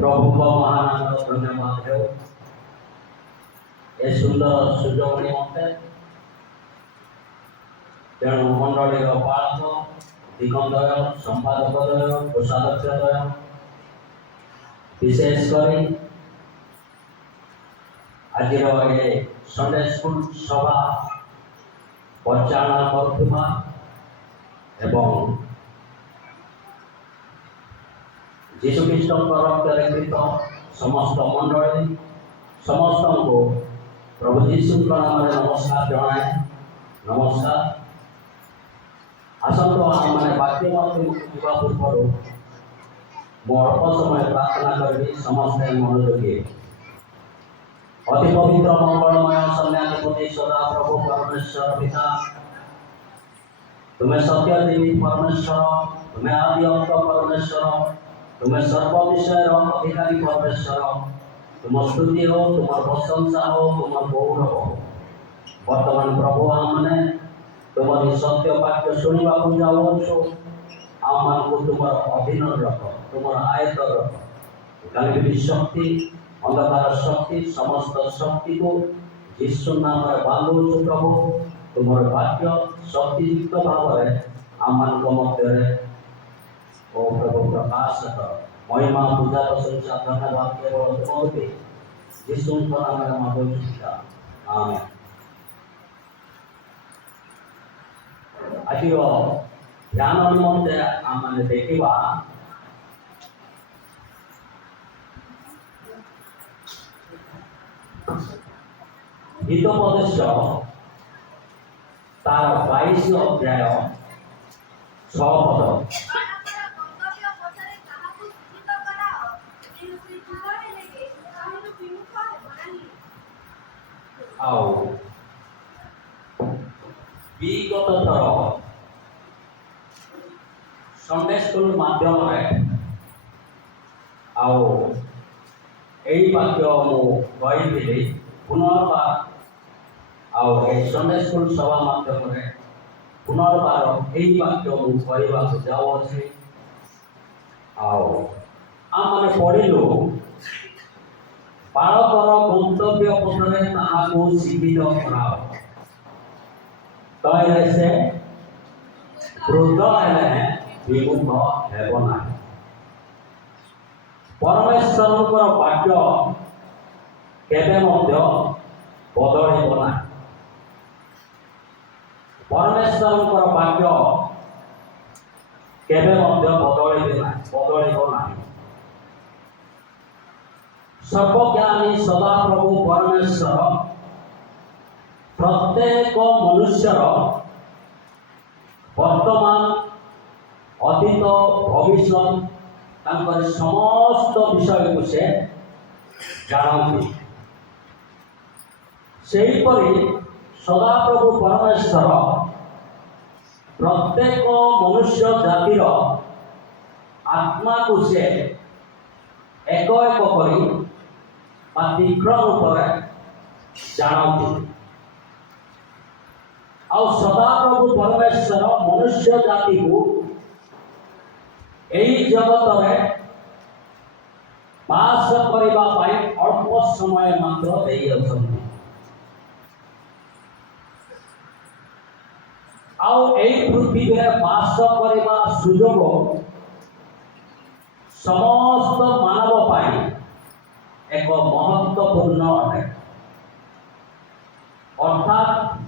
प्रभु को महान धन्यवाद है ए सुंदर सुजोग निमंते तेणु मंडली पालक दिगंधय संपादकोदय कोषाध्यक्षदय विशेषकर आज संडे स्कूल सभा परिचालना करुवा एवं जीशु ख्रीष्ट रक्तरे कृत समस्त मंडली समस्त को प्रभु जीशु नाम नमस्कार जनाए। नमस्कार आसत आम मैंने वाक्य जा पूर्व मो अल्प समय प्रार्थना करी समस्ते मनोयोगी अति पवित्र मंगलमय सन्याधिपति सदा प्रभु परमेश्वर पिता तुम्हें सत्य देवी परमेश्वर तुम्हें आदि अंत परमेश्वर तुम्हें सर्व विषय अधिकारी परमेश्वर तुम स्तुति हो तुम प्रशंसा हो तुम गौरव हो। वर्तमान प्रभु आमने तुम सत्य वाक्य शुणा जाऊँ आम को तुम अधीन रख तुम आयत रख गाली शक्ति अंधकार शक्ति समस्त शक्ति को यीशु नाम बांधु प्रभु तुम वाक्य शक्तियुक्त भाव आम मध्य ओ प्रभु प्रकाश कर महिमा पूजा प्रशंसा धन्यवाद केवल तुम्हारे यीशु नाम मांगुछा आमेन। आज ध्यान निमंते आम देखा हितोपदेश तार 22 अध्याय 6 पद विगत थर संडे स्कूल माध्यम वाक्य मुझे पुनर्बार संडे स्कूल सभा माध्यम पुनर्बार यही वाक्य मुझे जाऊँगी आम पढ़लु बालकर गंतव्य पथरे शिक्षित कराओ तैले से वृद्ध हेले विमुख हेब ना। परमेश्वर वाक्य केबे मध्य बदलिब ना। परमेश्वर वाक्य केबे मध्य बदलिब ना। सर्वज्ञानी सदा प्रभु परमेश्वर प्रत्येक मनुष्यर वर्तमान अतीत भविष्य समस्त विषय को से जानती सेहीपरि सदा प्रभु परमेश्वर प्रत्येक मनुष्य जातिर आत्मा को से एक एक कर तीक्ष्ण रूप जानती और सदा प्रभु परमेश्वर मनुष्य जाति को यही जगत में बास करने अल्प समय मात्र दे पृथ्वी में बास करने सुजोग समस्त मानव पाई एक महत्वपूर्ण अटे। अर्थात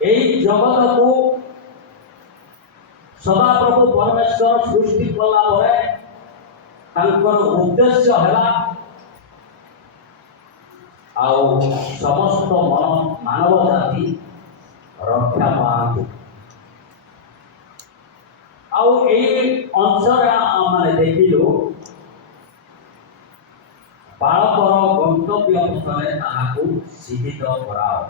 यही जगत को सदा प्रभु परमेश्वर सृष्टि कला उद्देश्य है समस्त मानव जाति रक्षा पाती अंशर आम देखिलु बालकर गंतव्य पथरे शिक्षित कराओ।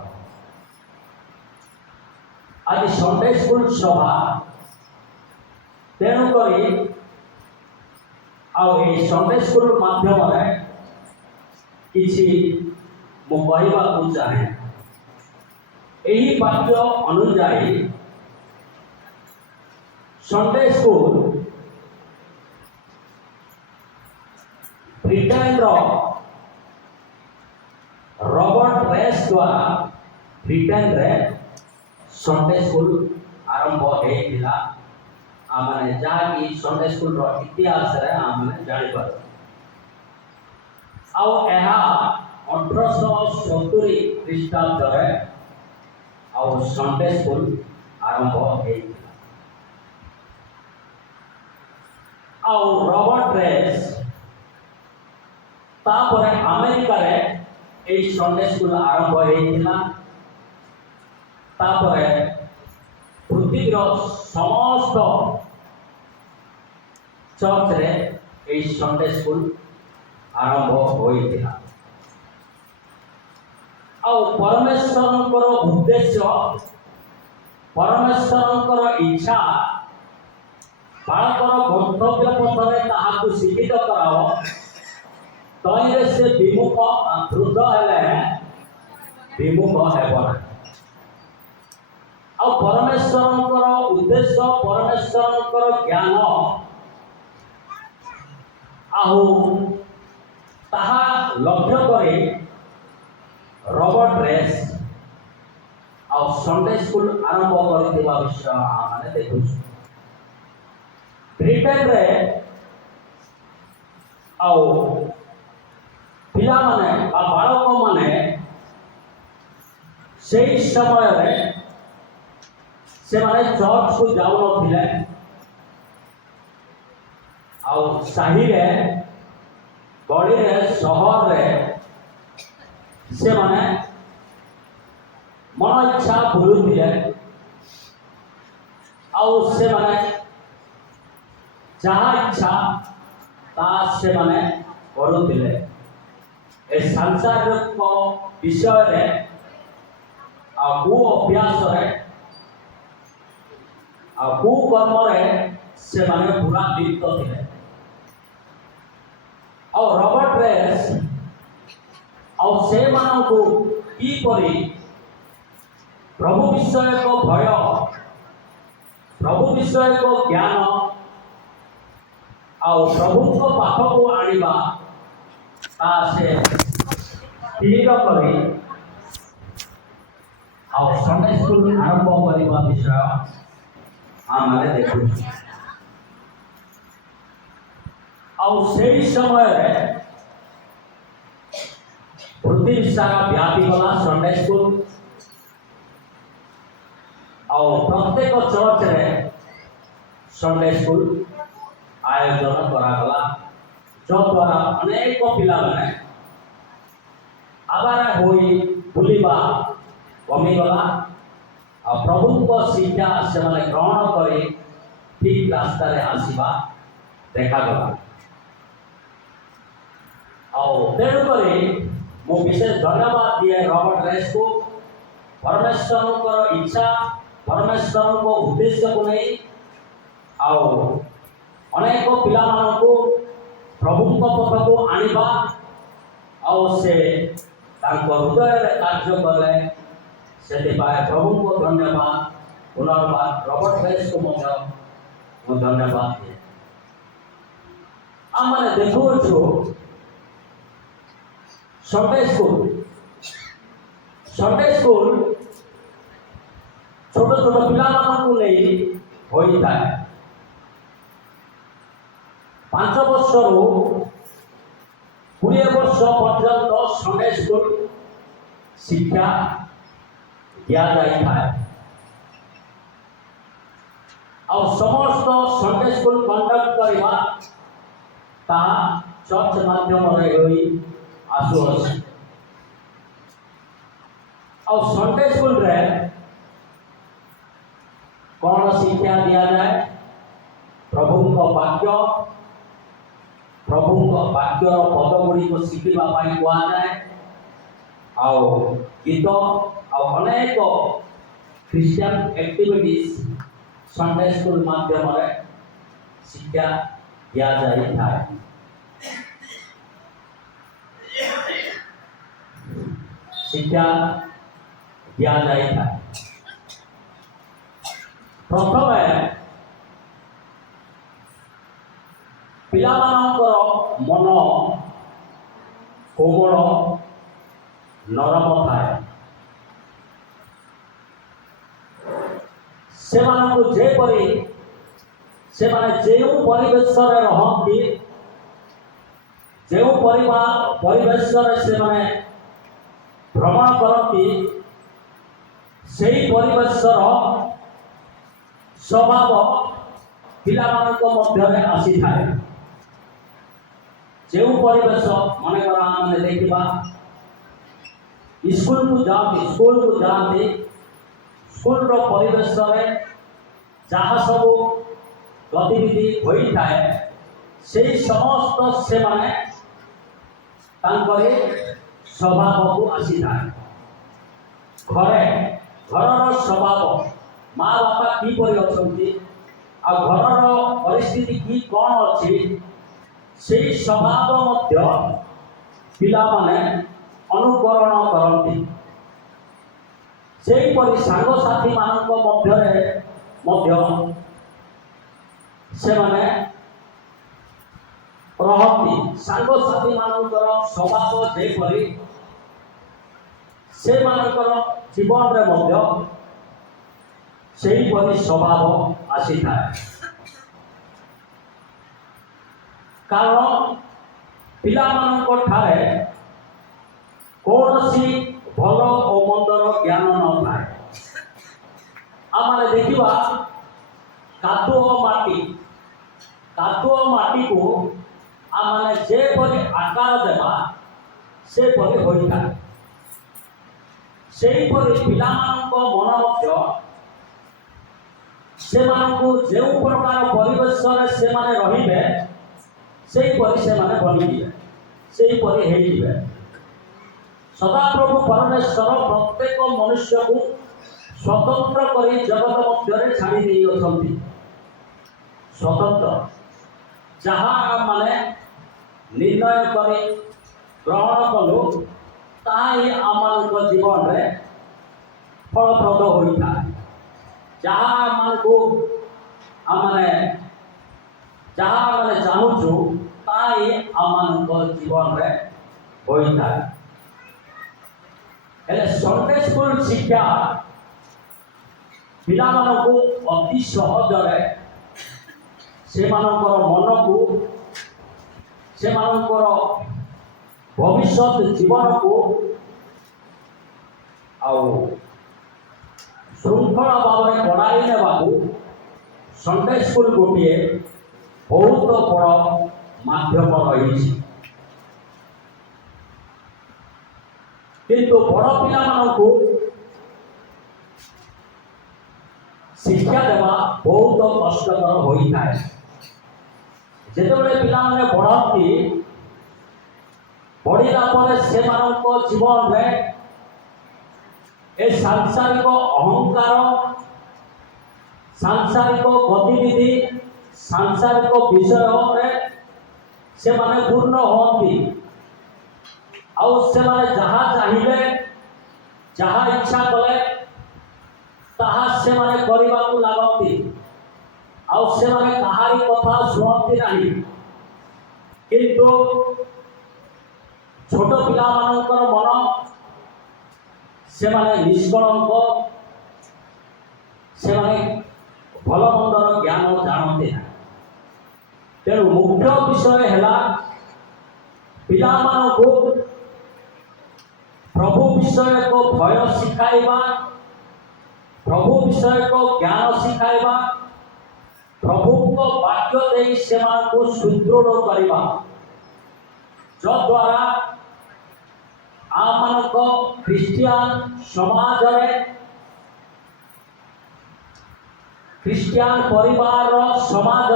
आज संडे स्कूल सभा तेणुक संडे स्कूल माध्यम किसी कहवाक चाहे यही वाक्य अनुजाई Sunday school Britain Robert Raikes द्वारा ब्रिटेन रे संडे स्कूल आरंभ होइतिला आमने जाकी संडे स्कूल रो इतिहास रे आमने जानि पार आउ एहा 1870 ख्रीष्टाब्द रे आउ संडे स्कूल आरंभ होइतिला आउ रॉबर्ट रेस तापरे अमेरिका रे ए संडे स्कूल आरंभ होइतिला तापरे पृथ्वीर समस्त चर्च रे ए संडे स्कूल आरंभ होइतिला आउ परमेश्वरंकर उद्देश्य परमेश्वरंकर इच्छा बालकर गंतव्य पथरे ताहाकु शिक्षित कराओ तैरे से विमुख द्रुत हेले विमुख हेबना आ परमेश्वरंकर उद्देश्य परमेश्वरंकर ज्ञान आहु ताहा लक्ष्य करे रॉबर्ट रेस आ संडे स्कूल आरंभ करथिबा विषय आने देखु ब्रिटेन रे आओ पिला माने आ बालक माने सेई समय रे से माने चर्च को जाउ नथिले आ साही रे गली रे शहर रे से माने मन इच्छा बुलुथिले आ से माने जहाँ इच्छा ता से माने करुथिले ए सांसारिक विषय रे आ कु अभ्यास रे आ कु कर्म रे से माने पूरा लिप्त थिले और रॉबर्ट रेस और से मानव को की परी प्रभु विषय को भय प्रभु विषय को ज्ञान और प्रभु को पाख को आनिबा ता से स्थिर करी और संडे स्कूल आरंभ करबा विषय आमाले देखु और सेई समय रे पृथ्वी सारा व्यापी गला संडे स्कूल और प्रत्येक चर्च रे संडे स्कूल आयोजन करागला जो द्वारा अनेक पिला माने आबारा होई बुलिबा कमी गला और प्रभु को शिक्षा से माने ग्रहण करी ठीक रास्ता रे आसीबा देखा गला और तेणु करी मो विशेष धन्यवाद दिए रॉबर्ट रेस को परमेश्वर को इच्छा परमेश्वर को उद्देश्य को नहीं आओ अनेक पिला मान को प्रभु पथ को आनिबा और से तांको हृदय रे कार्य कले सेति पाए प्रभु को धन्यवाद पुनर्बार रॉबर्ट रेस को मो धन्यवाद दिए आमने देखो जो संडे स्कूल छोट छोट पिला मान को नहीं होई थाए 5 वर्ष रु 20 वर्ष पर्यंत संडे स्कूल शिक्षा दिया जाई थाए और समस्त संडे स्कूल कंडक्ट करवा ता चर्च माध्यम रे होई आसु अछि और संडे स्कूल रे कौन शिक्षा दिया जाए प्रभु को वाक्य पद गुड़ी को शिखा कह जाए आउ गीत अनेक क्रिश्चियन एक्टिविटीज संडे स्कूल माध्यम रे शिक्षा दिया जाए थाए शिक्षा दिया जाए थाए प्रथम पिलामानंकर मन कोमल नरम थाए से जेपरी से जो परिवेश रहती जो परिवेश से भ्रमण करती से परिवेश स्वभाव पिला मध्य आसी थाए जो परिवेश मनकर आम देखा स्कूल को जाती स्कूल परिवेश जहाँ सब गतिविधि होता है से समस्त से माने स्वभाव को आसी था घरे घर स्वभाव माँ बापा किपर अच्छा घर परिस्थिति की कौन अच्छी से स्वभाव पिला माने अनुकरण करती सेहीपरि सांगसाथी से माने रहती सांगसाथी मानकर स्वभाव जेपरि से मानकर जीवन रे मध्य सेहीपरि स्वभाव आसी थाए कारण पिला मानक ठारे कौन सी भल और मंदर ज्ञान न थाए आम देखा कादुओ माटी को आम जेपरि आकार देवा से परि होता है सेहीपरि पिला मन से जो प्रकार परिवेश से रे सेहीपरि से बनिए सेहीपरि होइबे सदाप्रभु परमेश्वर प्रत्येक मनुष्य को स्वतंत्र कर जगत मध्य छाड़ी नहीं स्वतंत्र जहाँ माने निर्णय कर ग्रहण कलु ताही आम जीवन में फलप्रद होता है जहाँ आम को जहाँ मैंने चाहूँ ताही आम जीवन में होता है हेले संडे स्कूल शिक्षा पिला को अति सहजरे से मन को से भविष्य जीवन को श्रृंखला भाव में पढ़ाई नेबाकू संडे स्कूल गोटे बहुत बड़ माध्यम रही किंतु बड़ पिला शिक्षा देवा बहुत कष्टकर होता है जिते पिला बढ़ती बढ़ला से जीवन में ए सांसारिक अहंकार सांसारिक गतिविधि सांसारिक विषय से माने पूर्ण होती जहाँ चाहिए जहाँ इच्छा कले ताहा से माने करने को लागती से माने कहारी कथा शुणती नहीं किंतु छोट पिला मानकर मन से माने निष्कलंक से माने भल मंदर ज्ञान जानते ना तेणु मुख्य विषय है पिला को प्रभु विषय को भय शिखाइबा प्रभु विषय को ज्ञान शिखाइबा प्रभु को वाक्य दे से सुदृढ़ करवा जद्वारा आम ख्रिस्टियान समाज ख्रिस्टियान परिवार समाज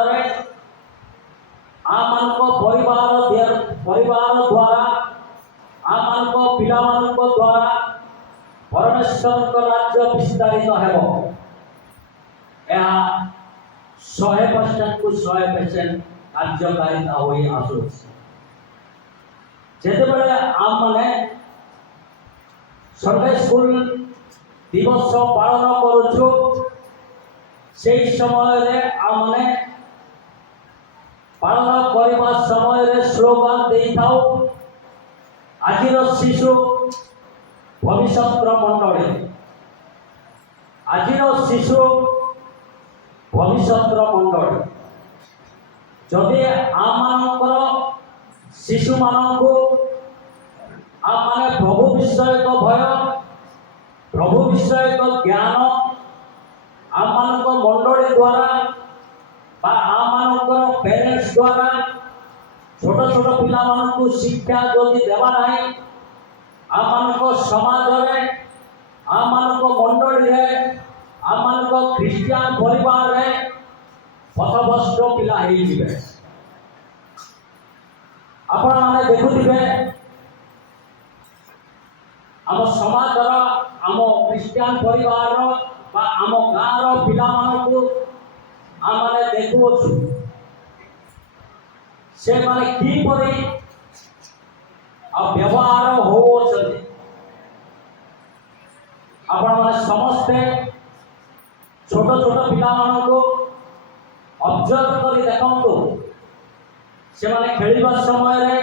आम परिवार द्वारा आम पिला द्वारा परमेश्वर राज्य विस्तारित हेब 100% को 100% कार्यकारिता हो आसूस जिते आम मैंने संडे स्कूल दिवस पालन करुचु से समय आम पालन करने समय स्लोगान दे था आजिर शिशु भविष्यतर मंडली आजिर शिशु भविष्यतर मंडली जदि आम शिशु मानू आम माने प्रभु विषयक भय प्रभु विषयक ज्ञान आम मान मंडली द्वारा आम मान पेरेंट्स द्वारा छोट छोट पिला मानू शिक्षा जदि देवा ना आम मान समाज में आम मान मंडली आम मान ख्रिस्टियान परिवार में पथभ्रष्ट पिला हो आपण माने देखुथिबे आम समाज आम ख्रिस्टियान परिवार बा आम गाँव पिला मानू आम माने देखुछु से माने किपरि व्यवहार होउछथि आपण माने समस्ते छोट छोट पिला मानू ऑब्जर्व करी देखंतु से माने खेलिबा समय रे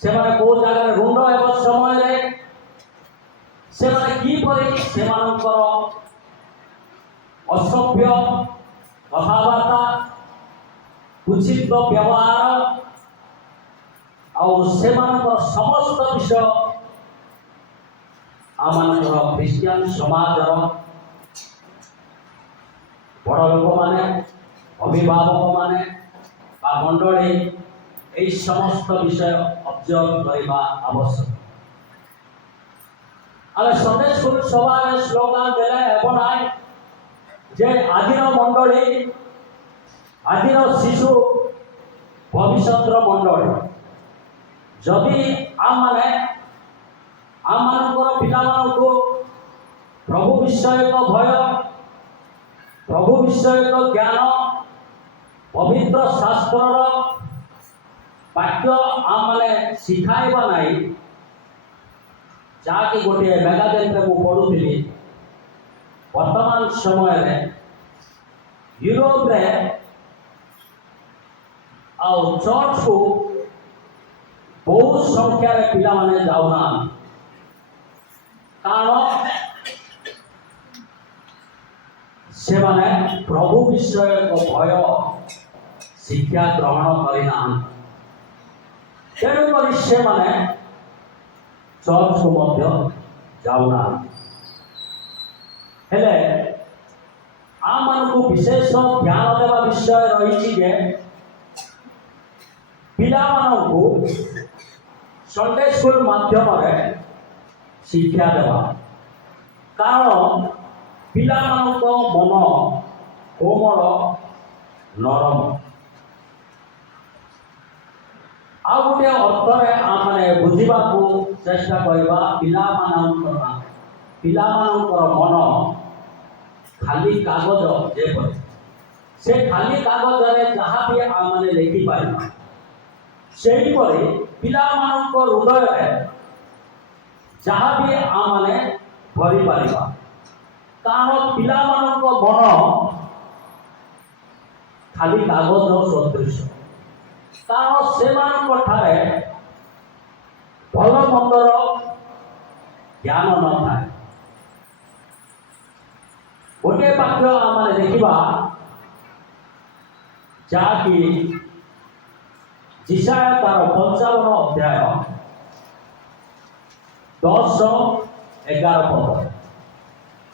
से माने को जगह रुंड हेबा समय रे से माने किपरि से मानकर असभ्य कथाबार्ता उचित व्यवहार और से मानकर समस्त विषय आमनकर ख्रिस्टियान समाज बड़ लोक माने अभिभावक माने मंडली यही समस्त विषय ऑब्जर्व करने आवश्यक आम संडे स्कूल सभा स्लोगान देले हेब ना जे आजिर मंडली आजिर शिशु भविष्यतर मंडली जदि आम माने आम मानकर पिला मानू प्रभु विषयक भय प्रभु विषयक ज्ञान पवित्र शास्त्र वाक्य आम माने शिखाइबा नाई जहाँकि गोटे मैगाजिन में मुझे पढ़ुली वर्तमान समय में यूरोप रे और चर्च को बहुत संख्यार पिला माने जाऊना कारण से माने प्रभु विषय को भय शिक्षा ग्रहण करना तेणुक से माने चर्च को मध्य जाऊना हेले आम मानू विशेष ध्यान देवा विषय रही जे पिला मानू संडे स्कूल माध्यम शिक्षा देवा कारण पिला मानू मन कोमल नरम आ गोटे अर्थ आम मैंने बुझा चेष्टा करवा पिला मन खाली कागज जेपरि से खाली कागज जहाँ भी आम मैंने लिखिपर से पिला हृदय जहाँ भी आम मैंने भरी पार कारण पिला मन खाली कागज सदृश कारण से भल मंदर ज्ञान न था गोटे वाक्य आम देखा जहाँकि जिसाया तार 55 अध्याय 10-11 पद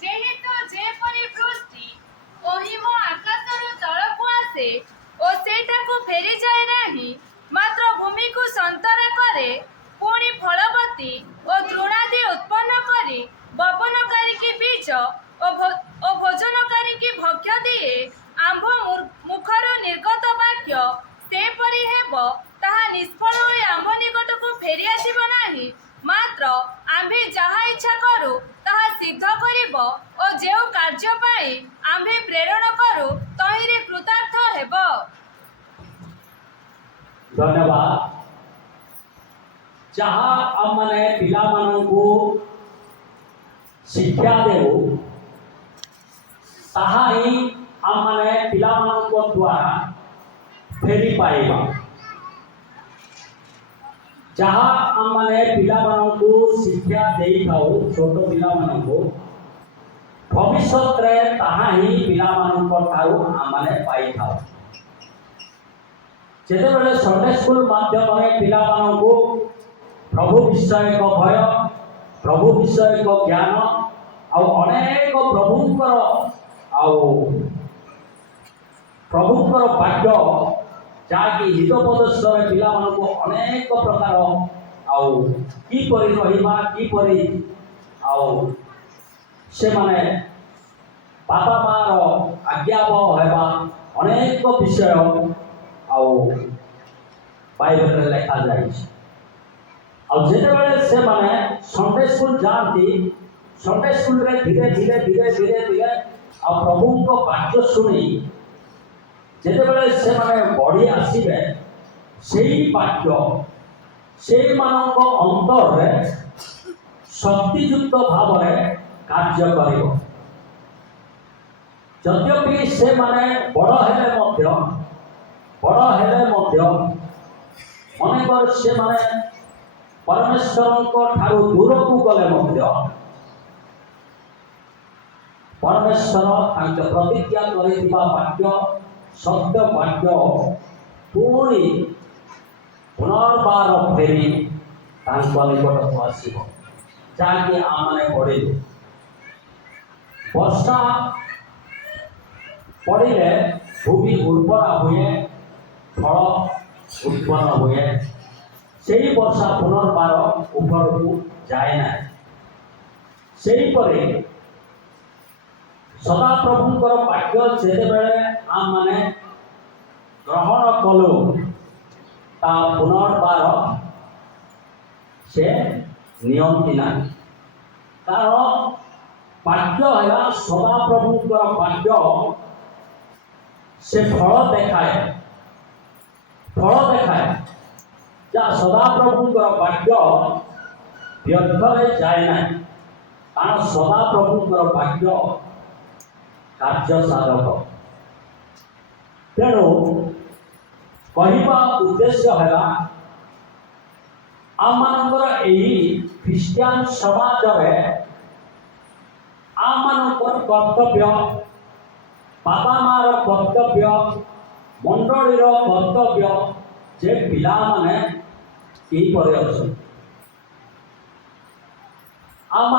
जेहेतु जेपरि पृथ्वी ओहिम आकाशर तळकु आसे ओ सेठाकु फेरी जाए नाही मात्र भूमि को संतर करे पुणी फलवती ओ तृणादि उत्पन्न करी बपनकारी की बीज ओ भोजनकारी की भक्ष्य दिए आंभ मुखर निर्गत वाक्य सेपरि हेब ताहा निष्फल होई आंभ निकटକୁ फेरी आसिब नाही मात्र आम्भे जहाँ इच्छा करू ताहा सिद्ध करिब ओ जेउ कार्य पाई आम्भे प्रेरण करू तहिरे कृतार्थ हेब। धन्यवाद। जहाँ आम मैंने पिला मानू शिक्षा देवु ताहा ही आम मैंने पिला मानू द्वारा फेरी पाइबा जहाँ आमने पिलामानंकु शिक्षा देई थाउ छोट पिलामानंकु भविष्यत रे ताहा ही पिलामानंक ठारू आमने पाई थाउ जेतेबेले संडे स्कूल माध्यम रे पिलामानंकु प्रभु विषय को भय प्रभु विषय को ज्ञान आउ अनेक प्रभुंकर आउ प्रभुंकर वाक्य जाकि हितोपदेशरे पिलामानंकु अनेक प्रकार आउ किपरि रहिबा किपरि आउ से माने बाबा मार आज्ञाबह हेबा अनेक विषय आउ बाइबल रे लिखा जाइछ और जेतेबेले से माने संडे स्कूल जानती संडे स्कूल रे धीरे धीरे धीरे धीरे धीरे आ प्रभु को वाक्य सुनी जेतेबेले से माने बढ़ी आसीबे सेही वाक्य सेही मानक अंतर रे शक्तियुक्त भाव रे कार्य करिवो यद्यपि से माने बड़ हेले मध्य मने कर से माने परमेश्वर को ठारू दूर को गले मध्य परमेश्वर तांके प्रतिज्ञा करिथिबा वाक्य सत्य वाक्य पूरी पुनर्बार फेरी तांको निकट आसीबो जाकि आमने पढ़िलु वर्षा पड़िले भूमि उर्वरा हुए फल उत्पन्न हुए सेही वर्षा पुनर्बार ऊपर को जाए ना सेही परे सदा प्रभुंकर वाक्य जेतेबेले आम माने ग्रहण कलु ता पुनर्बार से नियंती ना कारण वाक्य है सदा प्रभुंकर वाक्य से फल देखाए जा सदा प्रभुंकर वाक्य व्यर्थ रे जाए ना कारण सदा प्रभुंकर वाक्य कार्य साधक तेणु कहवा उद्देश्य है आम ख्रिस्टियान समाज में आम कर्तव्य बाबा मार कर्तव्य मंडलीर कर्तव्य जे पिला माने किपरि अछन आम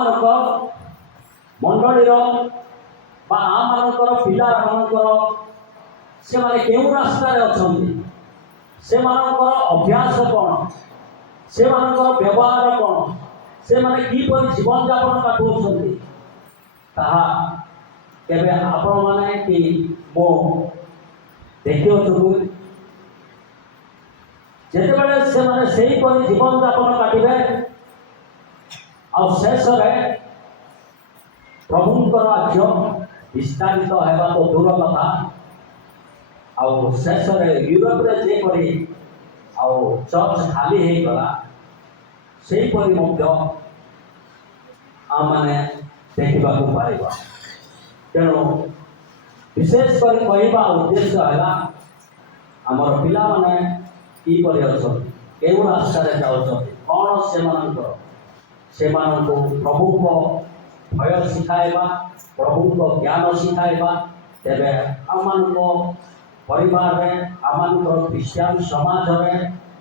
मंडलीर बा आम पिला से माने केउ रास्ता रे अछन से मानकर अभ्यास कौन से मानकर व्यवहार कौन से माने किपरि जीवन यापन काटुछन ताहा केबे आपण माने कि मो देखियो छुबु जेतेबेले से माने सेही परि जीवन यापन काटिबे आ शेष रे प्रभुंकर राज्य विस्तारित हेबा तो दूर कथा आ शेष रे यूरोप रे जे परि आ चर्च खाली हे गला सेही परि मध्य आ माने देखिबा को पारिबा तेणु विशेष कर कहवा उद्देश्य है आमर पिला माने किपरि अछन केउ रास्ता रे जाउछन कोन से प्रभु को भय शिखाइबा प्रभु को ज्ञान शिखाइबा तेबे आम परिवार में आम ख्रिस्टियान समाज में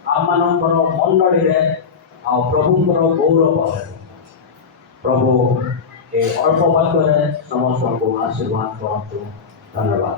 आम मंडली रे आ प्रभुंकर गौरव प्रभु ए अल्प वाक्य समस्त को आशीर्वाद करतु धन्यवाद।